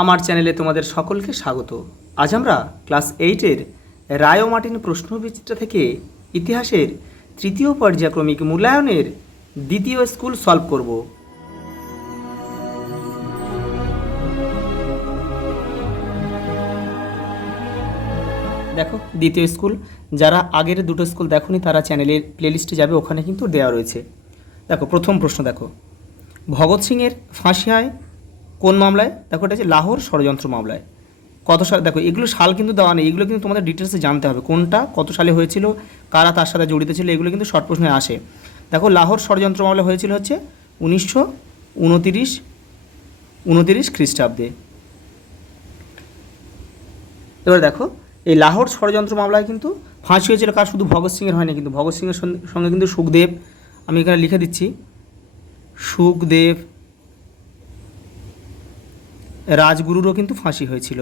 আমার চ্যানেলে তোমাদের সকলকে স্বাগত। আজ আমরা ক্লাস 8-এর রায় ও মার্টিন প্রশ্নবিচিত্র থেকে ইতিহাসের তৃতীয় পর্যায়ক্রমিক মূল্যায়নের দ্বিতীয় স্কুল সলভ করব। দেখো, দ্বিতীয় স্কুল, যারা আগের দুটো স্কুল দেখোনি তারা চ্যানেলের প্লেলিস্টে যাবে, ওখানে কিন্তু দেওয়া রয়েছে। দেখো, প্রথম প্রশ্ন দেখো, ভগৎ সিংয়ের ফাঁসি হয় কোন মামলায়? দেখো, এটা হচ্ছে লাহোর ষড়যন্ত্র মামলায়। কত সাল? দেখো, এগুলো সাল কিন্তু দেওয়া নেই, এগুলো কিন্তু তোমাদের ডিটেলসে জানতে হবে কোনটা কত সালে হয়েছিল, কারা তার সাথে জড়িত ছিল, এগুলো কিন্তু শর্ট প্রশ্নে আসে। দেখো, লাহোর ষড়যন্ত্র মামলা হয়েছিল হচ্ছে 1929 খ্রিস্টাব্দে। এবার দেখো, এই লাহোর ষড়যন্ত্র মামলায় কিন্তু ফাঁসি হয়েছিল কার? শুধু ভগৎ সিংয়ের হয়নি, কিন্তু ভগৎ সিংয়ের সঙ্গে কিন্তু সুখদেব, আমি এখানে লিখে দিচ্ছি, সুখদেব, রাজগুরুরও কিন্তু ফাঁসি হয়েছিল।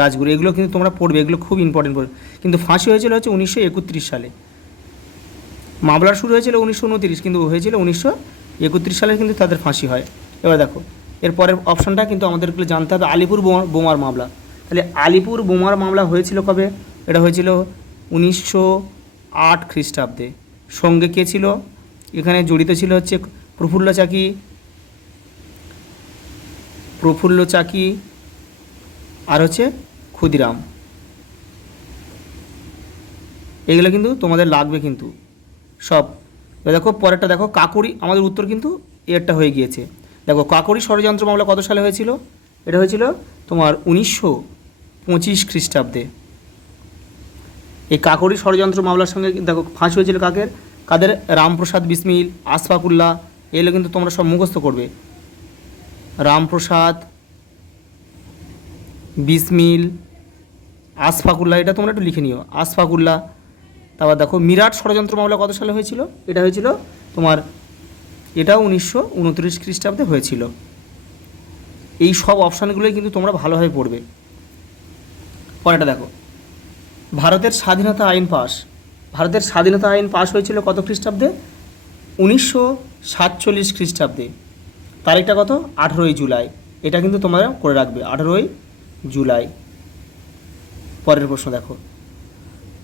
রাজগুরু, এগুলো কিন্তু তোমরা পড়বে, এগুলো খুব ইম্পর্টেন্ট পড়বে। কিন্তু ফাঁসি হয়েছিল হচ্ছে 1931 সালে। মামলার শুরু হয়েছিল 1929, কিন্তু হয়েছিল 1931 সালে কিন্তু তাদের ফাঁসি হয়। এবার দেখো, এরপরের অপশানটা কিন্তু আমাদেরকে জানতে হবে, আলিপুর বোমার মামলা। তাহলে আলিপুর বোমার মামলা হয়েছিল কবে? এটা হয়েছিল 1908 খ্রিস্টাব্দে। সঙ্গে কে ছিল? এখানে জড়িত ছিল হচ্ছে প্রফুল্ল চাকি আর হচ্ছে ক্ষুদিরাম। এগুলো কিন্তু তোমাদের লাগবে কিন্তু সব। দেখো, পরেরটা দেখো, কাকড়ি, আমাদের উত্তর কিন্তু এরটা হয়ে গিয়েছে। দেখো, কাকড়ি ষড়যন্ত্র মামলা কত সালে হয়েছিল? এটা হয়েছিল তোমার 1925 খ্রিস্টাব্দে। এই কাকড়ি ষড়যন্ত্র মামলার সঙ্গে দেখো ফাঁসি হয়েছিল কাদের? রামপ্রসাদ বিসমিল, আশফাকুল্লাহ, এগুলো কিন্তু তোমরা সব মুখস্থ করবে। রামপ্রসাদ বিসমিল, আশফাকুল্লাহ, এটা তোমরা একটু লিখে নিও, আশফাকুল্লাহ। তারপর দেখো, মিরাট ষড়যন্ত্র মামলা কত সালে হয়েছিল? এটা হয়েছিল তোমার, এটাও 1929 খ্রিস্টাব্দে হয়েছিল। এই সব অপশানগুলোই কিন্তু তোমরা ভালোভাবে পড়বে। পরেরটা দেখো, ভারতের স্বাধীনতা আইন পাস হয়েছিল কত খ্রিস্টাব্দে? 1947 খ্রিস্টাব্দে। তারিখটা কত? 18ই জুলাই। এটা কিন্তু তোমরা করে রাখবে, 18ই জুলাই। পরের প্রশ্ন দেখো,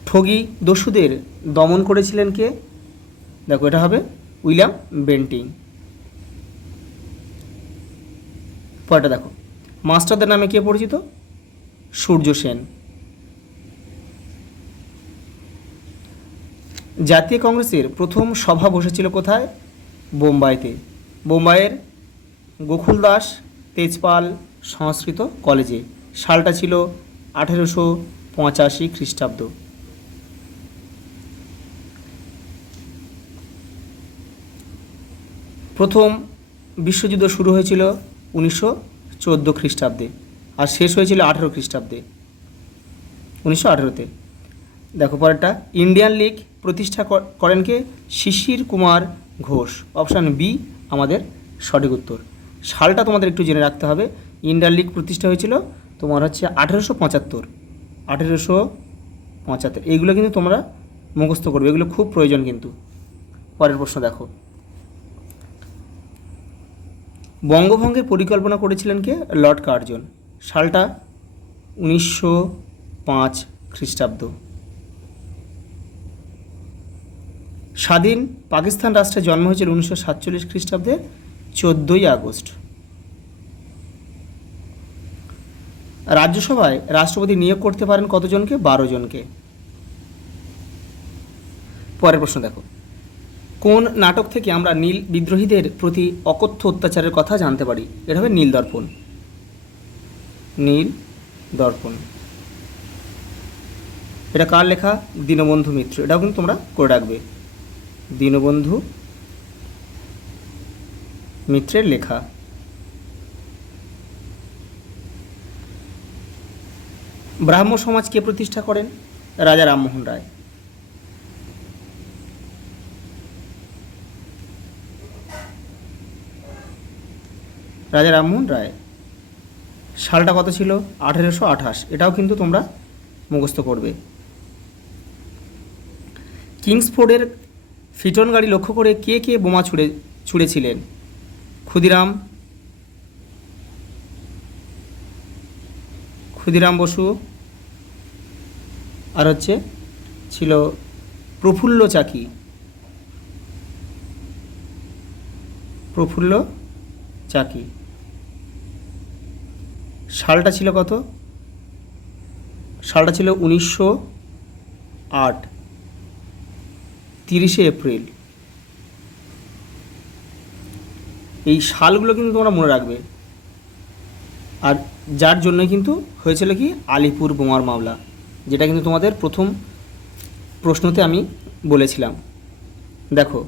ঠগি দস্যুদের দমন করেছিলেন কে? দেখো, এটা হবে উইলিয়াম বেন্টিং। পরেরটা দেখো, মাস্টারদের নামে কে পরিচিত? সূর্য সেন। জাতীয় কংগ্রেসের প্রথম সভা বসেছিল কোথায়? বোম্বাইতে। বোম্বাইয়ের গোকুলদাস তেজপাল সংস্কৃত কলেজে। সালটা ছিল 1885 খ্রিস্টাব্দ। প্রথম বিশ্বযুদ্ধ শুরু হয়েছিল 1914 খ্রিস্টাব্দে আর শেষ হয়েছিল 18 খ্রিস্টাব্দে, 1918-তে। দেখো, পরেরটা, ইন্ডিয়ান লীগ প্রতিষ্ঠা করেন কে? শিশির কুমার ঘোষ। অপশান বি আমাদের সঠিক উত্তর। সালটা তোমাদের একটু জেনে রাখতে হবে। ইন্ডিয়ান লীগ প্রতিষ্ঠা হয়েছিল তোমার হচ্ছে 1875। এইগুলো কিন্তু তোমরা মুখস্থ করবে, এগুলো খুব প্রয়োজন কিন্তু। পরের প্রশ্ন দেখো, বঙ্গভঙ্গের পরিকল্পনা করেছিলেন কে? Lord Curzon. সালটা 1905 খ্রিস্টাব্দ। স্বাধীন পাকিস্তান রাষ্ট্রের জন্ম হয়েছিল 1947 খ্রিস্টাব্দে 14ই আগস্ট। রাজ্যসভায় রাষ্ট্রপতি নিয়োগ করতে পারেন কতজনকে? 12 জনকে। পরের প্রশ্ন দেখো, কোন নাটক থেকে আমরা নীল বিদ্রোহীদের প্রতি অকথ্য অত্যাচারের কথা জানতে পারি? এটা হবে নীল দর্পণ। নীল দর্পণ, এটা কার লেখা? দীনবন্ধু মিত্র। এটাও কিন্তু তোমরা করে রাখবে, দীনবন্ধু মিত্রের লেখা। ব্রাহ্ম সমাজ কে প্রতিষ্ঠা করেন? রাজা রামমোহন রায়। রাজা রামমোহন রায়। সালটা কত ছিল? 1828। এটাও কিন্তু তোমরা মুখস্থ করবে। কিংসফোর্ডের ফিটন গাড়ি লক্ষ্য করে কে বোমা ছুঁড়েছিলেন? ক্ষুদিরাম, ক্ষুদিরাম বসু, আর হচ্ছে ছিল প্রফুল্ল চাকি। প্রফুল্ল চাকি। সালটা ছিল কত? সালটা ছিল 1908, 30শে এপ্রিল। এই সালগুলো কিন্তু তোমরা মনে রাখবে। আর যার জন্য কিন্তু হয়েছিল কি আলিপুর বোমার মামলা, যেটা কিন্তু তোমাদের প্রথম প্রশ্নতে আমি বলেছিলাম। দেখো,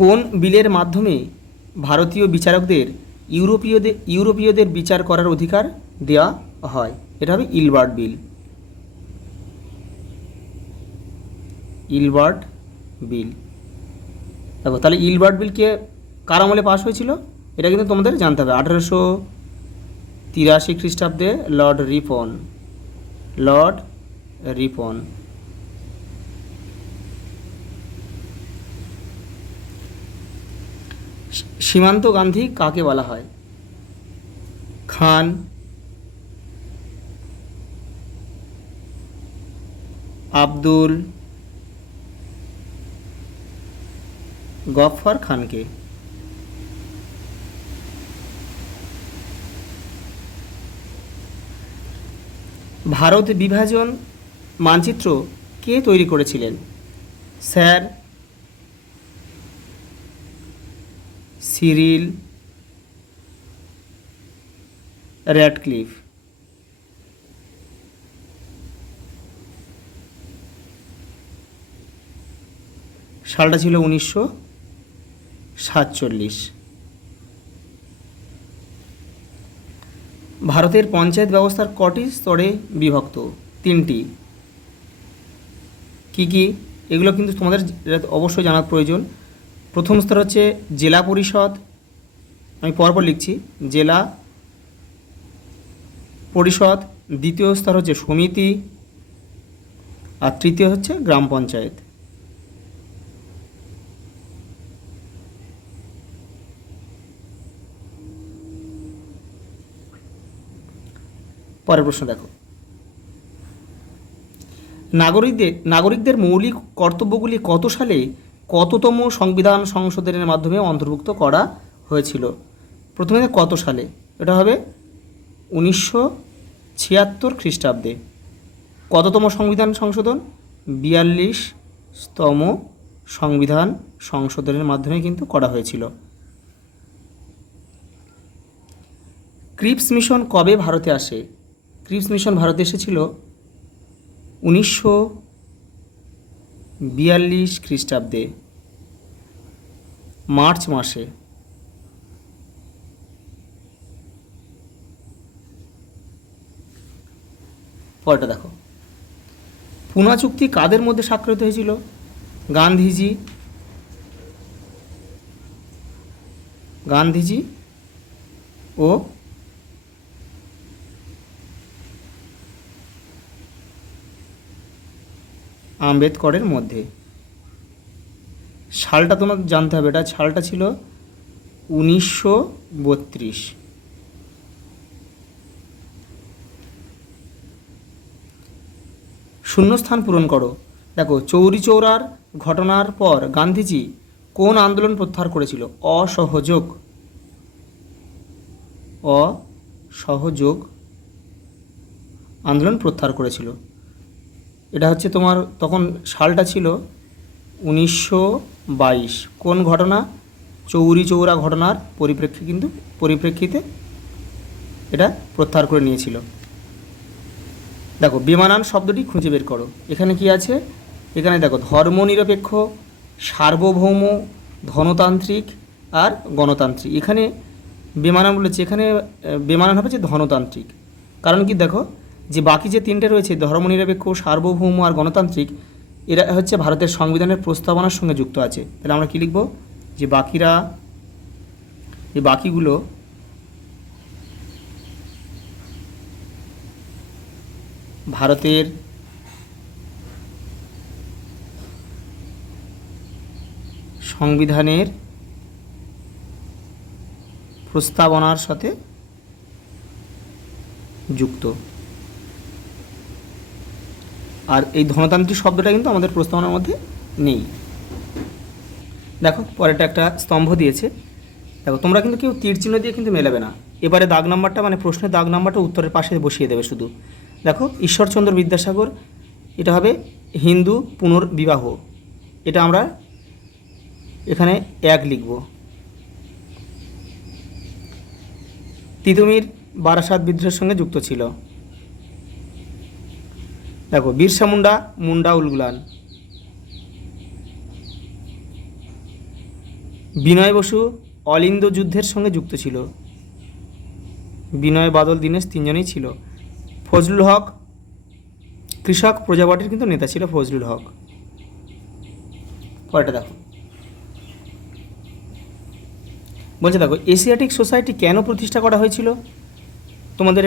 কোন বিলের মাধ্যমে ভারতীয় বিচারকদের ইউরোপীয়দের বিচার করার অধিকার দেওয়া হয়? এটা হবে ইলবার্ট বিল। ইলবার্ট বিল। দেখো, তাহলে ইলবার্ট বিল কার আমলে পাশ হয়েছিল এটা কিন্তু তোমাদের জানতে হবে। 1883 খ্রিস্টাব্দে লর্ড রিপন। সীমান্ত গান্ধী কাকে বলা হয়? খান, আব্দুল গফফার খানকে। ভারত বিভাজন মানচিত্র কে তৈরি করেছিলেন? Sir Cyril Radcliffe. সালটা ছিল 1947। ভারতের পঞ্চায়েত ব্যবস্থার কটি স্তরে বিভক্ত? 3টি। কি কি? এগুলো কিন্তু তোমাদের অবশ্যই জানার প্রয়োজন। প্রথম স্তর হচ্ছে জেলা পরিষদ, আমি পরপর লিখছি। জেলা পরিষদ। দ্বিতীয় স্তর হচ্ছে সমিতি, আর তৃতীয় হচ্ছে গ্রাম পঞ্চায়েত। পরের প্রশ্ন দেখো, নাগরিকদের মৌলিক কর্তব্যগুলি কত সালে কততম সংবিধান সংশোধনের মাধ্যমে অন্তর্ভুক্ত করা হয়েছিল? প্রথমে কত সালে? এটা হবে 1976 খ্রিস্টাব্দে। কততম সংবিধান সংশোধন? 42তম সংবিধান সংশোধনের মাধ্যমে কিন্তু করা হয়েছিল। ক্রিপস মিশন কবে ভারতে আসে? ক্রিপস মিশন ভারতে এসেছিল 1942 খ্রিস্টাব্দে মার্চ মাসে। পরেরটা দেখো, পুনা চুক্তি কাদের মধ্যে স্বাক্ষরিত হয়েছিল? গান্ধীজি ও আম্বেদকরের মধ্যে। সালটা তোমার জানতে হবে, এটা সালটা ছিল 1932। শূন্যস্থান পূরণ করো। দেখো, চৌরি চৌরার ঘটনার পর গান্ধীজি কোন আন্দোলন প্রত্যাহার করেছিল? অসহযোগ আন্দোলন প্রত্যাহার করেছিল। এটা হচ্ছে তোমার, তখন সালটা ছিল 1922। কোন ঘটনা? চৌরি চৌরা ঘটনার পরিপ্রেক্ষিতে এটা প্রত্যাহার করে নিয়েছিল। দেখো, বেমানান শব্দটি খুঁজে বের করো। এখানে কি আছে? এখানে দেখো, ধর্মনিরপেক্ষ, সার্বভৌম, ধনতান্ত্রিক আর গণতান্ত্রিক। এখানে বেমানান বলেছে, এখানে বেমানান হবে যে ধনতান্ত্রিক। কারণ কি? দেখো, যে বাকি যে 3টে রয়েছে, ধর্মনিরপেক্ষ, সার্বভৌম আর গণতান্ত্রিক, এরা হচ্ছে ভারতের সংবিধানের প্রস্তাবনার সঙ্গে যুক্ত আছে। তাহলে আমরা কি লিখব? যে বাকিগুলো ভারতের সংবিধানের প্রস্তাবনার সাথে যুক্ত। আর এই ধনতান্ত্রিক শব্দটা কিন্তু আমাদের প্রস্তাবনার মধ্যে নেই। দেখো পরেরটা একটা স্তম্ভ দিয়েছে। দেখো তোমরা কিন্তু কেউ তীর চিহ্ন দিয়ে কিন্তু মেলাবে না। এবারে দাগ নাম্বারটা মানে প্রশ্নের দাগ নাম্বারটা উত্তরের পাশে বসিয়ে দেবে শুধু। দেখো ঈশ্বরচন্দ্র বিদ্যাসাগর, এটা হবে হিন্দু পুনর্বিবাহ, এটা আমরা এখানে 1 লিখব। তিতুমির বারাসাত বিদ্রোহের সঙ্গে যুক্ত ছিল। দেখো বিরসা মুন্ডা, মুন্ডা উলগুলান। বিনয় বসু অলিন্দ যুদ্ধের সঙ্গে যুক্ত ছিল। বিনয়, বাদল, দীনেশ তিনজনেই ছিল। ফজলুল হক কৃষক প্রজা পার্টির কিন্তু নেতা ছিল ফজলুল হক। পরেরটা দেখো, বলছে দেখো এশিয়াটিক সোসাইটি কেন প্রতিষ্ঠা করা হয়েছিল। তোমাদের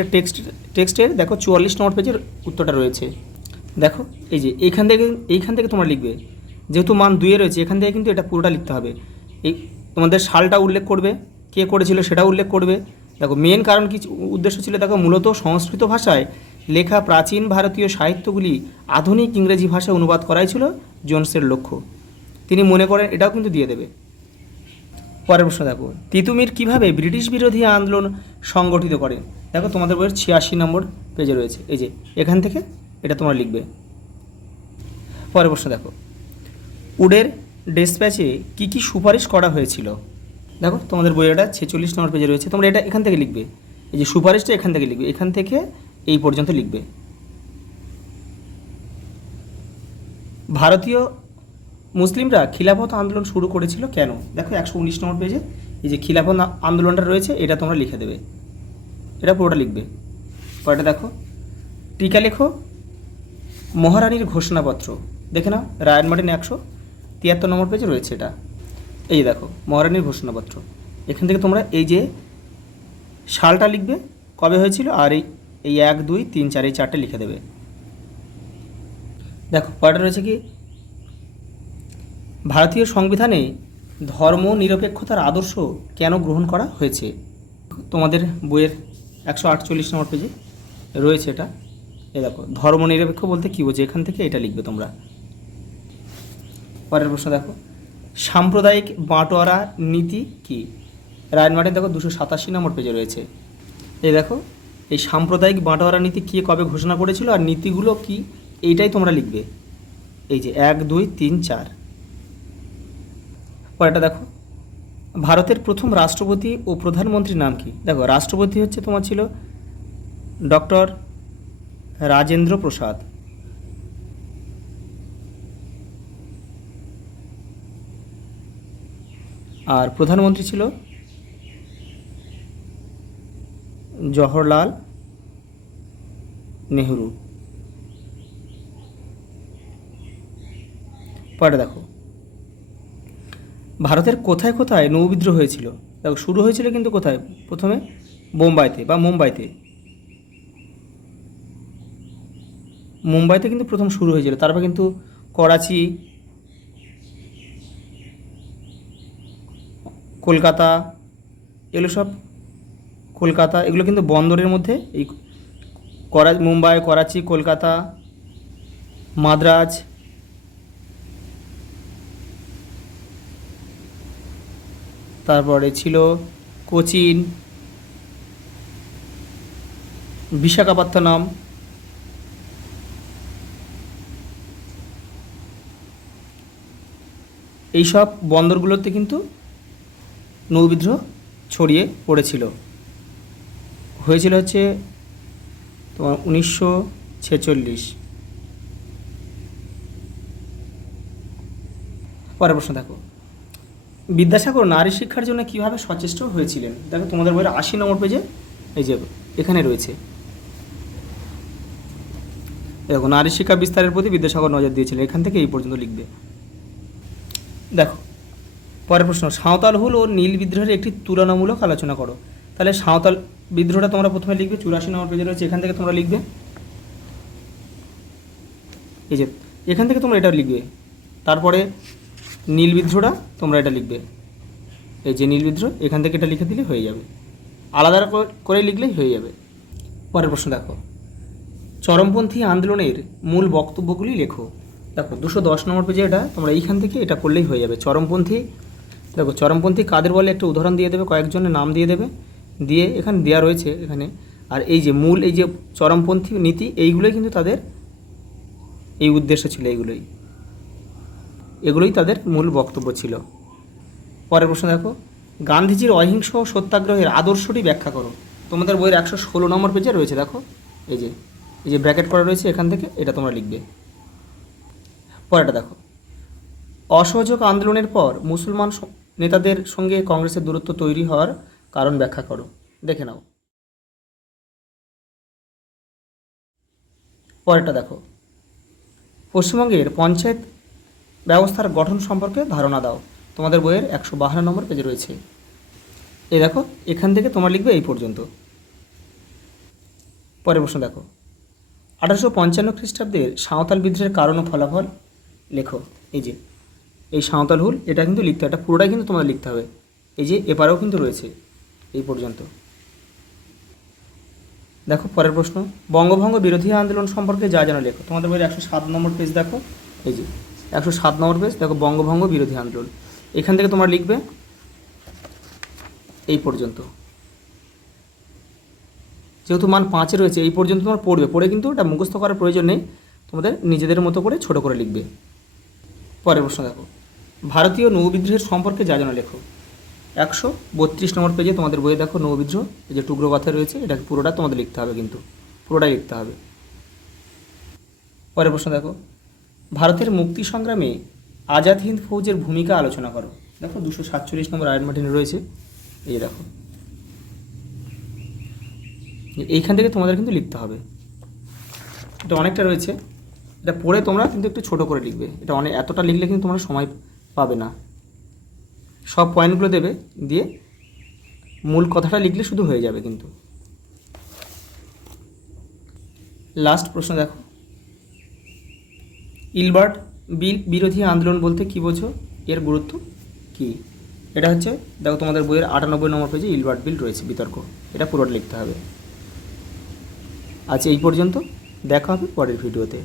টেক্সটের দেখো 44 নম্বর পেজের উত্তরটা রয়েছে। দেখো এই যে এইখান থেকে তোমরা লিখবে, যেহেতু মান 2 রয়েছে এখান থেকে কিন্তু এটা পুরোটা লিখতে হবে। এই তোমাদের সালটা উল্লেখ করবে, কে করেছিল সেটা উল্লেখ করবে। দেখো মেন কারণ কি উদ্দেশ্য ছিল, দেখো মূলত সংস্কৃত ভাষায় লেখা প্রাচীন ভারতীয় সাহিত্যগুলি আধুনিক ইংরেজি ভাষায় অনুবাদ করাই ছিল জোন্সের লক্ষ্য। তিনি মনে করেন এটাও কিন্তু দিয়ে দেবে। পরের প্রশ্ন দেখো, তিতুমির কিভাবে ব্রিটিশ বিরোধী আন্দোলন সংগঠিত করেন। দেখো তোমাদের বইয়ের 86 নম্বর পেজে রয়েছে, এই যে এখান থেকে এটা তোমরা লিখবে। পরের প্রশ্ন দেখো, উডের ডেসপ্যাচে কী কী সুপারিশ করা হয়েছিল। দেখো তোমাদের বইয়ের এটা 46 নম্বর পেজে রয়েছে, তোমরা এটা এখান থেকে লিখবে। এই যে সুপারিশটা এখান থেকে লিখবে, এখান থেকে এই পর্যন্ত লিখবে। ভারতীয় মুসলিমরা খিলাফত আন্দোলন শুরু করেছিল কেন। দেখো 119 নম্বর পেজে এই যে খিলাফত আন্দোলনটা রয়েছে, এটা তোমরা লিখে দেবে, এটা পুরোটা লিখবে। পরেটা দেখো, টিকা লেখো মহারানীর ঘোষণাপত্র। দেখে নাও রায়ন মার্টিন 173 নম্বর পেজে রয়েছে এটা। এই যে দেখো মহারানীর ঘোষণাপত্র, এখান থেকে তোমরা এই যে সালটা লিখবে কবে হয়েছিল, আর এই 1, 2, 3, 4 এই 4টে লিখে দেবে। দেখো পরেটা রয়েছে কি, ভারতীয় সংবিধানে ধর্ম নিরপেক্ষতার আদর্শ কেন গ্রহণ করা হয়েছে। তোমাদের বইয়ের 148 নম্বর পেজে রয়েছে এটা। এই দেখো ধর্ম নিরপেক্ষ বলতে কী বোঝে, এখান থেকে এটা লিখবে তোমরা। পরের প্রশ্ন দেখো, সাম্প্রদায়িক বাঁটোয়ারা নীতি কি। রায়ন মার্টিন দেখো 287 নম্বর পেজে রয়েছে। এই দেখো এই সাম্প্রদায়িক বাঁটোয়ারা নীতি কে কবে ঘোষণা করেছিল আর নীতিগুলো কি, এইটাই তোমরা লিখবে। এই যে 1, 2, 3, 4। পরেরটা দেখো, ভারতের প্রথম রাষ্ট্রপতি ও প্রধানমন্ত্রীর নাম কি। দেখো রাষ্ট্রপতি হচ্ছে তোমার ছিল ডক্টর রাজেন্দ্র প্রসাদ। আর প্রধানমন্ত্রী ছিল জওহরলাল নেহরু। পরে দেখো, ভারতের কোথায় কোথায় নৌবিদ্রোহ হয়েছিল। দেখো শুরু হয়েছিল কিন্তু কোথায়, প্রথমে বোম্বাইতে বা মুম্বাইতে কিন্তু প্রথম শুরু হয়েছিল, তারপর কিন্তু করাচি, কলকাতা, এগুলো কিন্তু বন্দরের মধ্যে, এই মুম্বাই, করাচি, কলকাতা, মাদ্রাজ, তারপরে ছিল কোচিন, বিশাখাপত্তনম, এইসব বন্দরগুলোতে কিন্তু নৌবিদ্রোহ ছড়িয়ে পড়েছিল। হয়েছিল হচ্ছে তোমার 1946। পরের প্রশ্ন দেখো, বিদ্যাসাগর নারী শিক্ষার জন্য কীভাবে সচেষ্ট হয়েছিলেন। দেখো তোমাদের বইয়ের 80 নম্বর পেজে এই যে এখানে রয়েছে। দেখো নারী শিক্ষা বিস্তারের প্রতি বিদ্যাসাগর নজর দিয়েছিলেন, এখান থেকে এই পর্যন্ত লিখবে। দেখো পরের প্রশ্ন, সাঁওতাল হুল ও নীল বিদ্রোহের একটি তুলনামূলক আলোচনা করো। তাহলে সাঁওতাল বিদ্রোহটা তোমরা প্রথমে লিখবে, 84 নম্বর পেজে রয়েছে, এখান থেকে তোমরা লিখবে। এই যে এখান থেকে তোমরা এটা লিখবে। তারপরে নীল বিদ্রোহটা তোমরা এটা লিখবে, এই যে নীল বিদ্রোহ, এখান থেকে এটা লিখে দিলে হয়ে যাবে, আলাদা করে লিখলেই হয়ে যাবে। পরের প্রশ্ন দেখো, চরমপন্থী আন্দোলনের মূল বক্তব্যগুলি লেখো। দেখো 210 নম্বর পেজে এটা তোমরা এইখান থেকে এটা করলেই হয়ে যাবে। চরমপন্থী, দেখো চরমপন্থী কাদের বলে একটা উদাহরণ দিয়ে দেবে, কয়েকজনের নাম দিয়ে দেবে, দিয়ে এখানে দেওয়া রয়েছে এখানে। আর এই যে মূল এই যে চরমপন্থী নীতি, এইগুলোই কিন্তু তাদের এই উদ্দেশ্য ছিল, এগুলোই তাদের মূল বক্তব্য ছিল। পরের প্রশ্ন দেখো, গান্ধীজির অহিংস সত্যাগ্রহের আদর্শটি ব্যাখ্যা করো। তোমাদের বইয়ের 116 নম্বর পেজে রয়েছে, দেখো এই যে ব্র্যাকেট করা রয়েছে, এখান থেকে এটা তোমরা লিখবে। পরেরটা দেখো, অসহযোগ আন্দোলনের পর মুসলমান নেতাদের সঙ্গে কংগ্রেসের দূরত্ব তৈরি হওয়ার কারণ ব্যাখ্যা করো। দেখে নাও। পরেরটা দেখো, পশ্চিমবঙ্গের পঞ্চায়েত ব্যবস্থার গঠন সম্পর্কে ধারণা দাও। তোমাদের বইয়ের 152 নম্বর পেজে রয়েছে। এই দেখো, এখান থেকে তোমরা লিখবে এই পর্যন্ত। পরের প্রশ্ন দেখো, 1855 খ্রিস্টাব্দের সাঁওতাল বিদ্রোহের কারণ ও ফলাফল লেখো। এই যে এই সাঁওতাল হুল, এটা কিন্তু লিখতে হবে, এটা পুরোটাই কিন্তু তোমাদের লিখতে হবে। এই যে এপারেও কিন্তু রয়েছে এই পর্যন্ত। দেখো পরের প্রশ্ন, বঙ্গভঙ্গ বিরোধী আন্দোলন সম্পর্কে যা জানো লেখো। তোমাদের বইয়ের 107 নম্বর পেজ দেখো, এই যে 107 নম্বর পেজ দেখো, বঙ্গভঙ্গ বিরোধী আন্দোলন। এখান থেকে তোমরা লিখবে এই পর্যন্ত। যেহেতু মান 5 রয়েছে, এই পর্যন্ত তোমার পড়বে, পড়ে কিন্তু এটা মুখস্থ করার প্রয়োজন নেই, তোমাদের নিজেদের মতো করে ছোট করে লিখবে। পরের প্রশ্ন দেখো, ভারতীয় নৌবিদ্রোহের সম্পর্কে যা জানো লেখো। 132 নম্বর পেজে তোমাদের বইয়ে দেখো নৌবিদ্রোহ, এই যে টুকরো কথা রয়েছে, এটা পুরোটা তোমাদের লিখতে হবে, কিন্তু পুরোটাই লিখতে হবে। পরের প্রশ্ন দেখো, ভারতের মুক্তি সংগ্রামে আজাদ হিন্দ ফৌজের ভূমিকা আলোচনা করো। দেখো 247 নম্বর আয়রন মার্টিনে রয়েছে, এই দেখো এইখান থেকে তোমাদের কিন্তু লিখতে হবে। এটা অনেকটা রয়েছে, এটা পড়ে তোমরা কিন্তু একটু ছোট করে লিখবে, এটা এতটা লিখলে কিন্তু তোমরা সময় পাবে না। সব পয়েন্টগুলো দেবে, দিয়ে মূল কথাটা লিখলে শুধু হয়ে যাবে কিন্তু। লাস্ট প্রশ্ন দেখো, ইলবার্ট বিল বিরোধী আন্দোলন বলতে কী বোঝো, এর গুরুত্ব কী? এটা হচ্ছে দেখো তোমাদের বইয়ের 98 নম্বর পেজে ইলবার্ট বিল রয়েছে, বিতর্ক, এটা পুরোটা লিখতে হবে। আজ এই পর্যন্ত, দেখা হবে পরের ভিডিওতে।